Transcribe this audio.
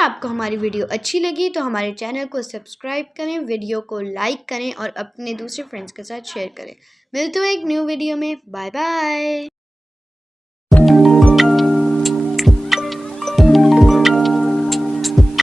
आपको हमारी वीडियो अच्छी लगी तो हमारे चैनल को सब्सक्राइब करें, वीडियो को लाइक करें और अपने दूसरे फ्रेंड्स के साथ शेयर करें। मिलते हैं एक न्यू वीडियो में। Bye bye.